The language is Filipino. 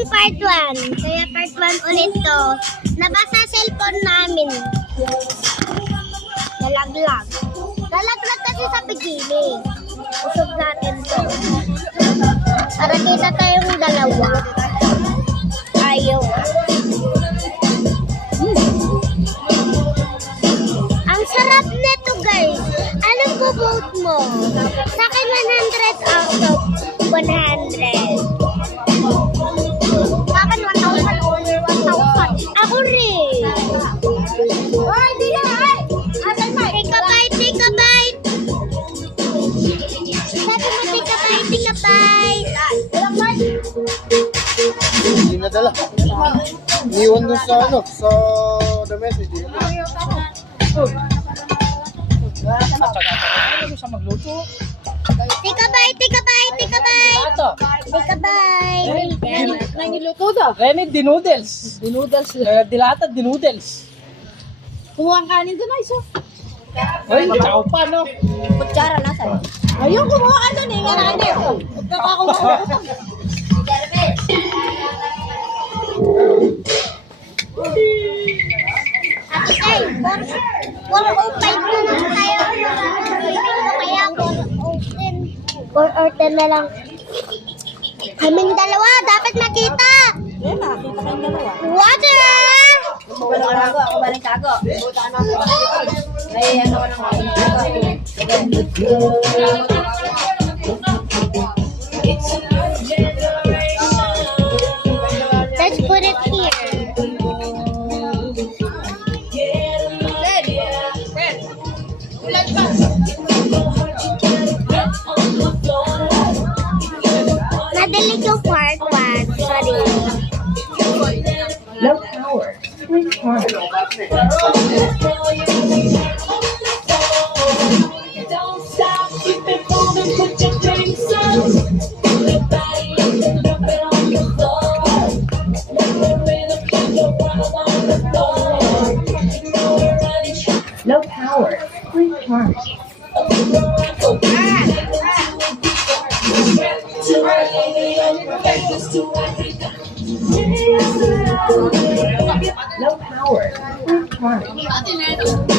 yung part 1. Kaya part 1 ulit to. Nabasa cellphone namin. Nalaglag. Nalaglag kasi sa bikini. Usog natin to. Para kita tayong dalawa. Ayaw. Ang sarap nito guys. Anong po-vote mo? Sa akin 100 out of 100. Sa akin 1,000 over 1,000. Ako rin. Ay, di na. Take a bite, take a bite. Sabi mo, take a bite, take a bite. Hindi nadala. Iniwan dun sa ano, sa the message. Ano siya magluto? Take a bite, take a bite, take a bite. Ato. Take a bite. Nangiluto daw. Rene, dinoodles. Dinoodles. Dilata, dinoodles. Kumuha ang kanin doon, Aiso. Ay, tao pa, no? Kutsara nasa. Ayun, kumuha ka doon eh. Nga kanin. Nakakuha ko. Ate Kay, 405 na lang tayo. Kaya 4 or 10 na lang. Kaming dalawa, dapat nakita. Yan, nakakita kayong dalawa. Water! Ako ba ng kago? Ay, ano ko nang Let's put it here. Nadalig yung part 1. Sorry. Low power. Recharge. Don't stop, keep it moving, put your drinks up. Your body and drop it on the floor. Let the rhythm keep your world on the floor. You know we're running Low power. Recharge. to breakfast to Africa. Low power. Recharge.